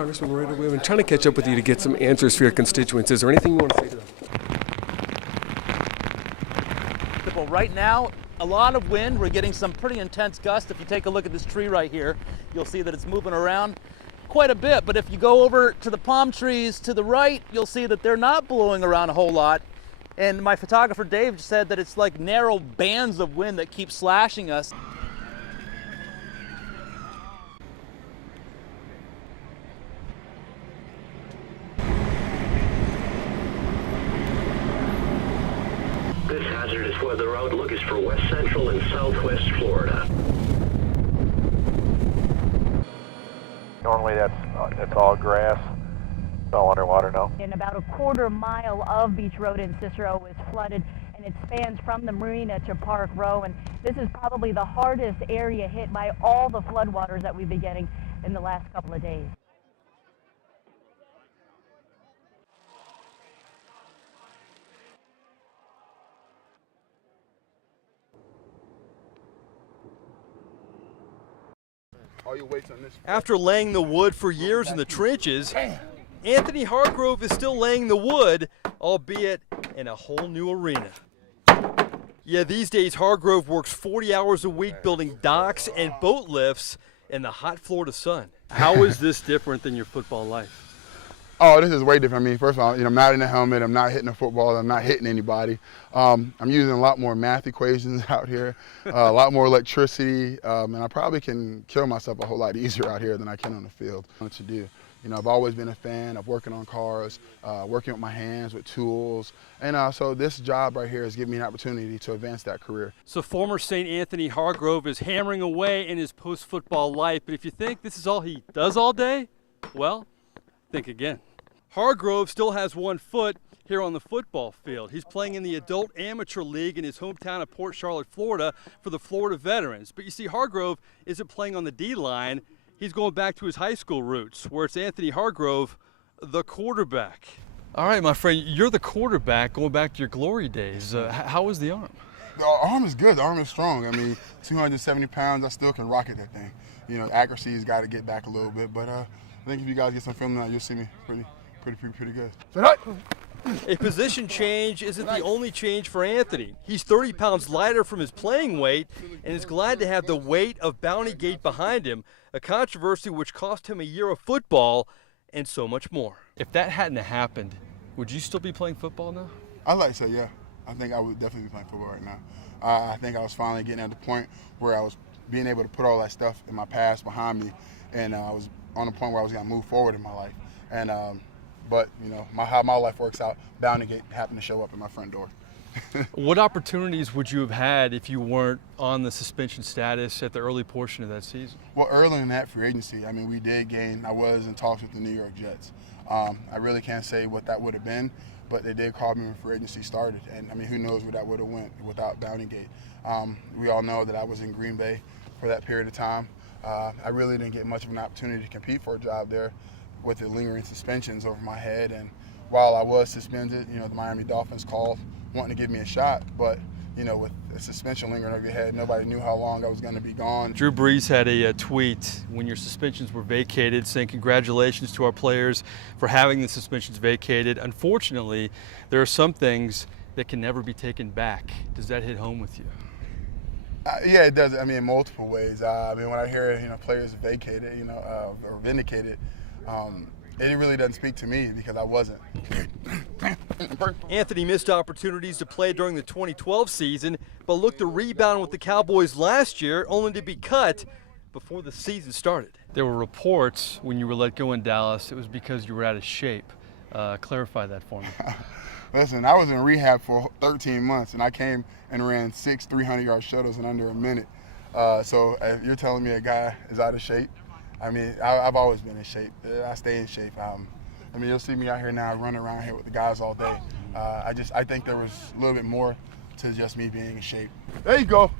Congressman Roy, we've been trying to catch up with you to get some answers for your constituents. Is there anything you want to say to them? Well, right now, a lot of wind. We're getting some pretty intense gusts. If you take a look at this tree right here, you'll see that it's moving around quite a bit. But if you go over to the palm trees to the right, you'll see that they're not blowing around a whole lot. And my photographer Dave said that it's like narrow bands of wind that keep slashing us. This hazardous weather outlook is for west central and southwest Florida. Normally that's all grass. It's all underwater now. And about a quarter-mile of Beach Road in Cicero is flooded, and it spans from the marina to Park Row. And this is probably the hardest area hit by all the floodwaters that we've been getting in the last couple of days. After laying the wood for years in the trenches, Anthony Hargrove is still laying the wood, albeit in a whole new arena. Yeah, these days Hargrove works 40 hours a week building docks and boat lifts in the hot Florida sun. How is this different than your football life? Oh, this is way different. I mean, first of all, I'm not in a helmet. I'm not hitting a football. I'm not hitting anybody. I'm using a lot more math equations out here, a lot more electricity, and I probably can kill myself a whole lot easier out here than I can on the field. What to do? I've always been a fan of working on cars, working with my hands, with tools, and so this job right here has given me an opportunity to advance that career. So former St. Anthony Hargrove is hammering away in his post-football life, but if you think this is all he does all day, well, think again. Hargrove still has one foot here on the football field. He's playing in the Adult Amateur League in his hometown of Port Charlotte, Florida for the Florida Veterans. But you see, Hargrove isn't playing on the D-line. He's going back to his high school roots, where it's Anthony Hargrove, the quarterback. All right, my friend, you're the quarterback going back to your glory days. How is the arm? The arm is good. The arm is strong. I mean, 270 pounds, I still can rocket that thing. Accuracy's got to get back a little bit, but I think if you guys get some film now, you'll see me pretty good. A position change isn't the only change for Anthony. He's 30 pounds lighter from his playing weight and is glad to have the weight of Bounty Gate behind him, a controversy which cost him a year of football and so much more. If that hadn't happened, would you still be playing football now? I'd like to say, yeah. I think I would definitely be playing football right now. I think I was finally getting at the point where I was being able to put all that stuff in my past behind me, and I was on the point where I was going to move forward in my life. And but how my life works out, Bounty Gate happened to show up at my front door. What opportunities would you have had if you weren't on the suspension status at the early portion of that season? Well, early in that free agency, I mean, we did gain. I was in talks with the New York Jets. I really can't say what that would have been, but they did call me when free agency started. And I mean, who knows where that would have went without Bounty Gate. We all know that I was in Green Bay for that period of time. I really didn't get much of an opportunity to compete for a job there with the lingering suspensions over my head. And while I was suspended, the Miami Dolphins called wanting to give me a shot, but with a suspension lingering over your head, nobody knew how long I was going to be gone. Drew Brees had a tweet when your suspensions were vacated saying congratulations to our players for having the suspensions vacated. Unfortunately, there are some things that can never be taken back. Does that hit home with you? Yeah, it does. I mean, in multiple ways. I mean, when I hear players vacated, or vindicated, it really doesn't speak to me because I wasn't. Anthony missed opportunities to play during the 2012 season, but looked to rebound with the Cowboys last year, only to be cut before the season started. There were reports when you were let go in Dallas, it was because you were out of shape. Clarify that for me. Listen, I was in rehab for 13 months, and I came and ran 6 300-yard shuttles in under a minute. So if you're telling me a guy is out of shape, I mean, I've always been in shape. I stay in shape. I mean, you'll see me out here now running around here with the guys all day. I think there was a little bit more to just me being in shape. There you go.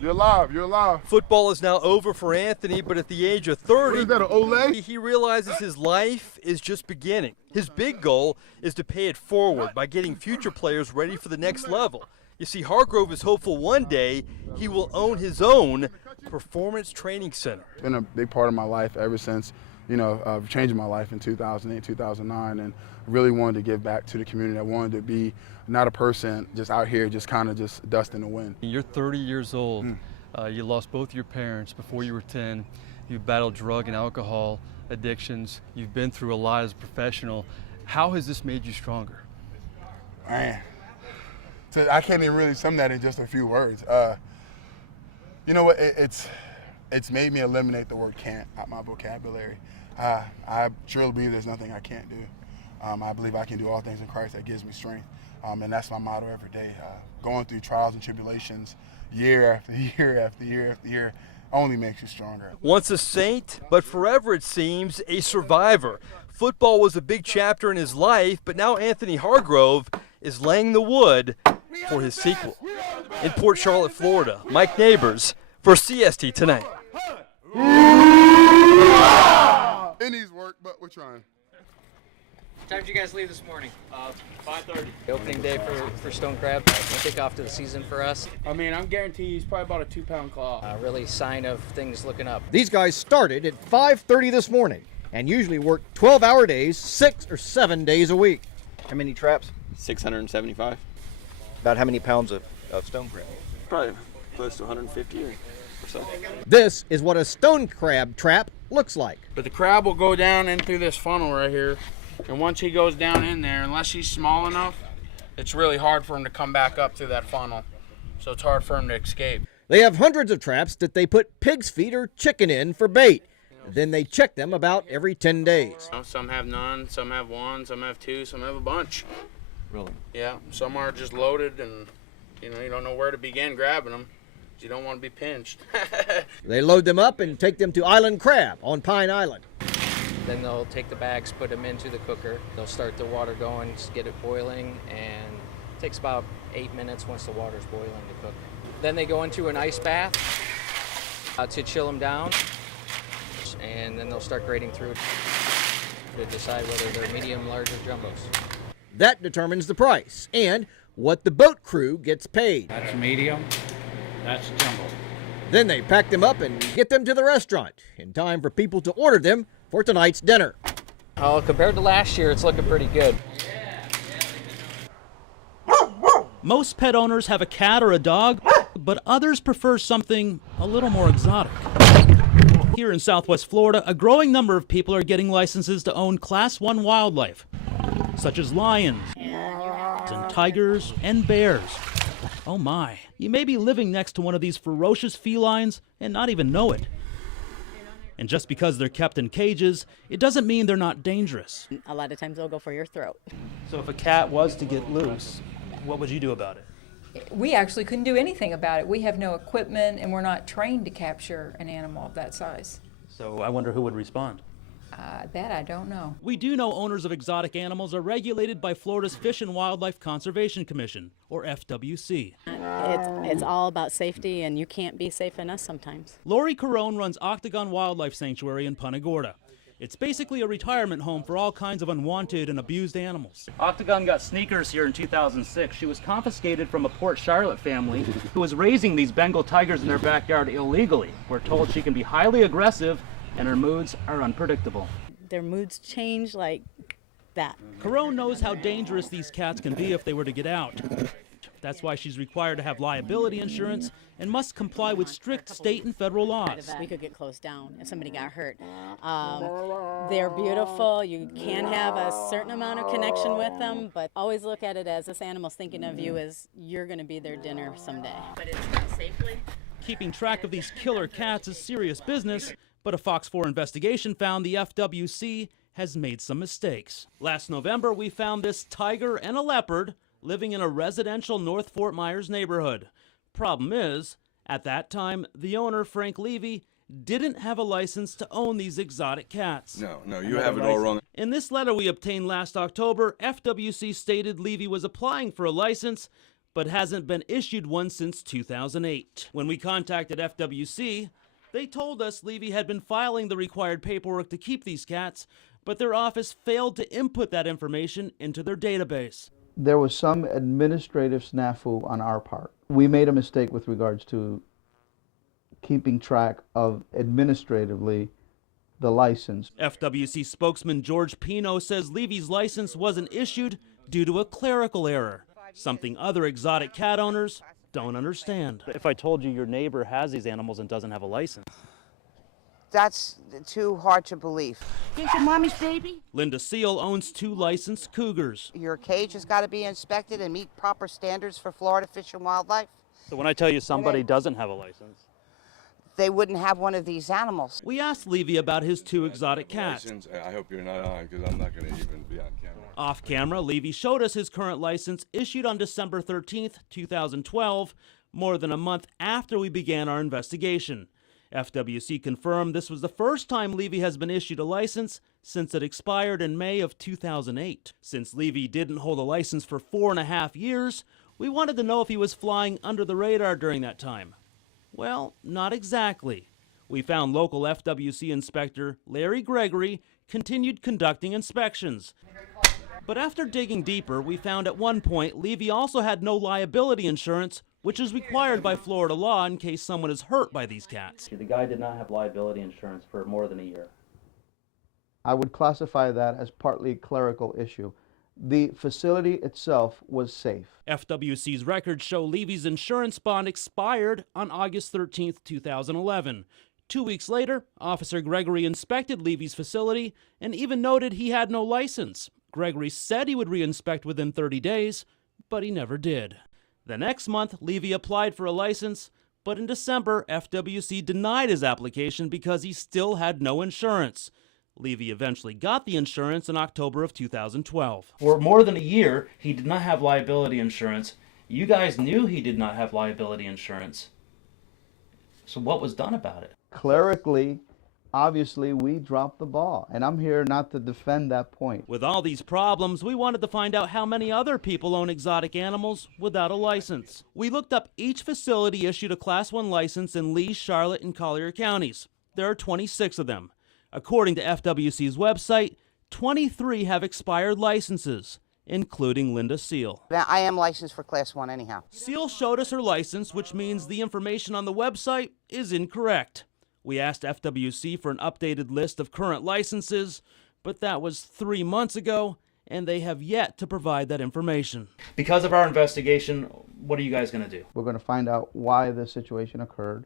You're alive. You're alive. Football is now over for Anthony, but at the age of 30, what is that, an Olay? He realizes his life is just beginning. His big goal is to pay it forward by getting future players ready for the next level. You see, Hargrove is hopeful one day he will own his own performance training center. It's been a big part of my life ever since changing my life in 2008, 2009, and really wanted to give back to the community. I wanted to be not a person just out here just kind of just dust in the wind. You're 30 years old. You lost both your parents before you were 10. You battled drug and alcohol addictions. You've been through a lot as a professional. How has this made you stronger? Man, so I can't even really sum that in just a few words. You know what? It's made me eliminate the word can't out my vocabulary. I truly believe there's nothing I can't do. I believe I can do all things in Christ that gives me strength. And that's my motto every day. Going through trials and tribulations year after year after year after year only makes you stronger. Once a saint, but forever it seems a survivor. Football was a big chapter in his life, but now Anthony Hargrove is laying the wood for his sequel. In Port Charlotte, Florida, Mike Neighbors for CST Tonight. It needs work, but we're trying. What time did you guys leave this morning? 5:30. The opening day for Stone Crab, kickoff to the season for us. I mean, I'm guaranteed he's probably about a 2-pound claw. Really sign of things looking up. These guys started at 5:30 this morning and usually work 12-hour days, 6 or 7 days a week. How many traps? 675. About how many pounds of stone crab? Probably close to 150 or so. This is what a stone crab trap looks like. But the crab will go down in through this funnel right here. And once he goes down in there, unless he's small enough, it's really hard for him to come back up through that funnel. So it's hard for him to escape. They have hundreds of traps that they put pig's feet or chicken in for bait. Then they check them about every 10 days. Some have none, some have one, some have two, some have a bunch. Really? Yeah, some are just loaded and you don't know where to begin grabbing them. You don't want to be pinched. They load them up and take them to Island Crab on Pine Island. Then they'll take the bags, put them into the cooker. They'll start the water going, get it boiling, and it takes about 8 minutes once the water's boiling to cook. Then they go into an ice bath to chill them down, and then they'll start grading through to decide whether they're medium, large, or jumbos. That determines the price and what the boat crew gets paid. That's medium, that's jumbo. Then they pack them up and get them to the restaurant in time for people to order them for tonight's dinner. Oh, compared to last year, it's looking pretty good. Most pet owners have a cat or a dog, but others prefer something a little more exotic. Here in Southwest Florida, a growing number of people are getting licenses to own Class 1 wildlife, such as lions and tigers and bears. Oh my, you may be living next to one of these ferocious felines and not even know it. And just because they're kept in cages, it doesn't mean they're not dangerous. A lot of times they'll go for your throat. So if a cat was to get loose, what would you do about it? We actually couldn't do anything about it. We have no equipment and we're not trained to capture an animal of that size. So I wonder who would respond. That I don't know. We do know owners of exotic animals are regulated by Florida's Fish and Wildlife Conservation Commission, or FWC. It's all about safety, and you can't be safe enough sometimes. Lori Carone runs Octagon Wildlife Sanctuary in Punta Gorda. It's basically a retirement home for all kinds of unwanted and abused animals. Octagon got sneakers here in 2006. She was confiscated from a Port Charlotte family who was raising these Bengal tigers in their backyard illegally. We're told she can be highly aggressive and her moods are unpredictable. Their moods change like that. Carone knows how dangerous these cats can be if they were to get out. That's why she's required to have liability insurance and must comply with strict state and federal laws. We could get closed down if somebody got hurt. They're beautiful. You can have a certain amount of connection with them, but always look at it as this animal's thinking of you as you're going to be their dinner someday. But it's done safely. Keeping track of these killer cats is serious business, but a Fox 4 investigation found the FWC has made some mistakes. Last November, we found this tiger and a leopard living in a residential North Fort Myers neighborhood. Problem is, at that time, the owner, Frank Levy, didn't have a license to own these exotic cats. No, you have it all wrong. In this letter we obtained last October, FWC stated Levy was applying for a license, but hasn't been issued one since 2008. When we contacted FWC, they told us Levy had been filing the required paperwork to keep these cats, but their office failed to input that information into their database. There was some administrative snafu on our part. We made a mistake with regards to keeping track of administratively the license. FWC spokesman George Pino says Levy's license wasn't issued due to a clerical error, something other exotic cat owners don't understand. If I told you your neighbor has these animals and doesn't have a license, that's too hard to believe. Here's your mommy's baby. Linda Seal owns 2 licensed cougars. Your cage has got to be inspected and meet proper standards for Florida Fish and Wildlife. So when I tell you somebody doesn't have a license, they wouldn't have one of these animals. We asked Levy about his 2 exotic cats. I hope you're not on, because I'm not going to even be on camera. Off camera, Levy showed us his current license issued on December 13th, 2012, more than a month after we began our investigation. FWC confirmed this was the first time Levy has been issued a license since it expired in May of 2008. Since Levy didn't hold a license for 4.5 years, we wanted to know if he was flying under the radar during that time. Well, not exactly. We found local FWC inspector Larry Gregory continued conducting inspections. But after digging deeper, we found at one point Levy also had no liability insurance, which is required by Florida law in case someone is hurt by these cats. The guy did not have liability insurance for more than a year. I would classify that as partly a clerical issue. The facility itself was safe. FWC's records show Levy's insurance bond expired on August 13th, 2011. 2 weeks later, Officer Gregory inspected Levy's facility and even noted he had no license. Gregory said he would re-inspect within 30 days, but he never did. The next month, Levy applied for a license, but in December, FWC denied his application because he still had no insurance. Levy eventually got the insurance in October of 2012. For more than a year, he did not have liability insurance. You guys knew he did not have liability insurance. So what was done about it? Clerically, obviously, we dropped the ball, and I'm here not to defend that point. With all these problems, we wanted to find out how many other people own exotic animals without a license. We looked up each facility issued a Class 1 license in Lee, Charlotte, and Collier counties. There are 26 of them. According to FWC's website, 23 have expired licenses, including Linda Seal. I am licensed for Class 1 anyhow. Seal showed us her license, which means the information on the website is incorrect. We asked FWC for an updated list of current licenses, but that was 3 months ago, and they have yet to provide that information. Because of our investigation, what are you guys going to do? We're going to find out why this situation occurred,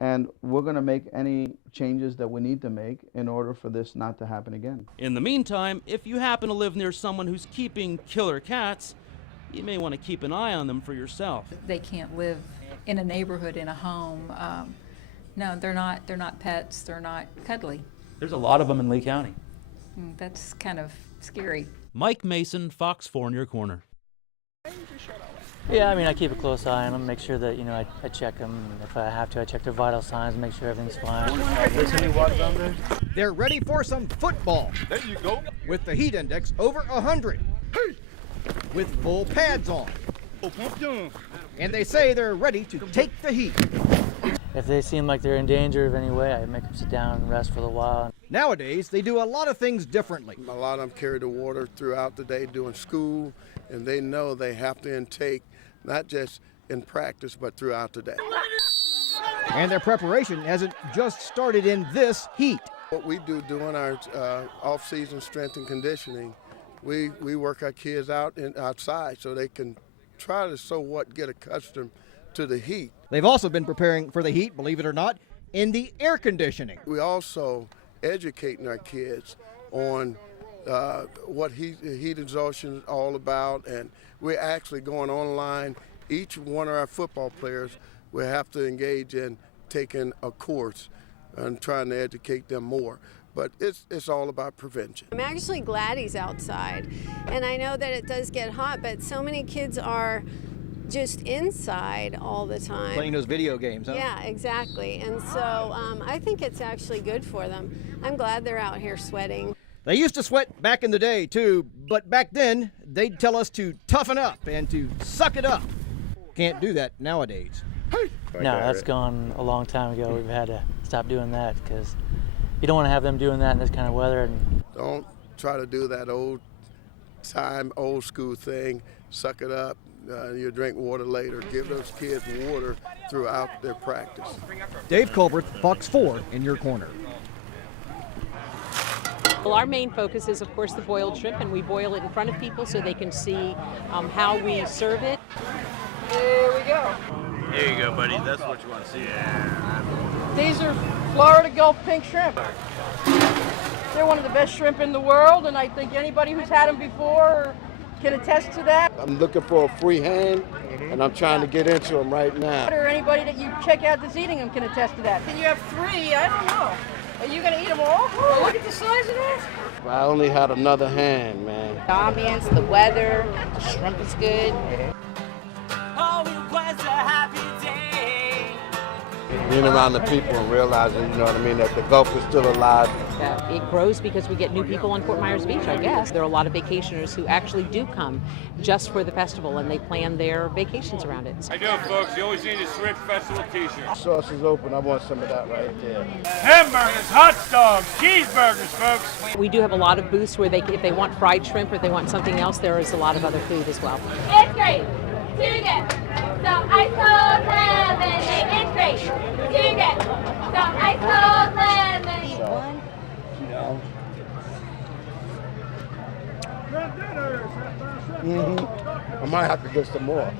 and we're going to make any changes that we need to make in order for this not to happen again. In the meantime, if you happen to live near someone who's keeping killer cats, you may want to keep an eye on them for yourself. They can't live in a neighborhood, in a home. No, they're not pets, they're not cuddly. There's a lot of them in Lee County. That's kind of scary. Mike Mason, Fox 4 in your corner. Yeah, I mean, I keep a close eye on them, make sure that, I check them. If I have to, I check their vital signs, make sure everything's fine. They're ready for some football. There you go. With the heat index over 100. With full pads on. And they say they're ready to take the heat. If they seem like they're in danger of any way, I make them sit down and rest for a little while. Nowadays, they do a lot of things differently. A lot of them carry the water throughout the day doing school, and they know they have to intake, not just in practice, but throughout the day. And their preparation hasn't just started in this heat. What we do during our off-season strength and conditioning, we work our kids outside so they can try to get accustomed to the heat. They've also been preparing for the heat, believe it or not, in the air conditioning. We also educating our kids on what heat exhaustion is all about, and we're actually going online. Each one of our football players will have to engage in taking a course and trying to educate them more. But it's all about prevention. I'm actually glad he's outside, and I know that it does get hot, but so many kids are just inside all the time. Playing those video games, huh? Yeah, exactly. And so I think it's actually good for them. I'm glad they're out here sweating. They used to sweat back in the day, too, but back then, they'd tell us to toughen up and to suck it up. Can't do that nowadays. No, that's gone a long time ago. We've had to stop doing that because you don't want to have them doing that in this kind of weather. And don't try to do that old school thing, suck it up. You drink water later. Give those kids water throughout their practice. Dave Culbert, Fox 4 in your corner. Well, our main focus is, of course, the boiled shrimp, and we boil it in front of people so they can see how we serve it. There we go. There you go, buddy. That's what you want to see. Yeah. These are Florida Gulf pink shrimp. They're one of the best shrimp in the world, and I think anybody who's had them before can attest to that. I'm looking for a free hand, and I'm trying to get into them right now. Or anybody that you check out that's eating them can attest to that. And you have 3, I don't know. Are you going to eat them all? Oh, look at the size of that. I only had another hand, man. The ambience, the weather, the shrimp is good. Oh, it was a happy day. Being around the people and realizing, you know what I mean, that the Gulf is still alive. It grows because we get new people on Fort Myers Beach, I guess. There are a lot of vacationers who actually do come just for the festival, and they plan their vacations around it. How you doing, folks? You always need a Shrimp Festival t-shirt. Sauce is open. I want some of that right there. Hamburgers, hot dogs, cheeseburgers, folks. We do have a lot of booths where if they want fried shrimp or if they want something else, there is a lot of other food as well. It's great. Do it again. So ice cold lemonade. It's great. Do it again. So ice cold lemonade. I might have to get some more.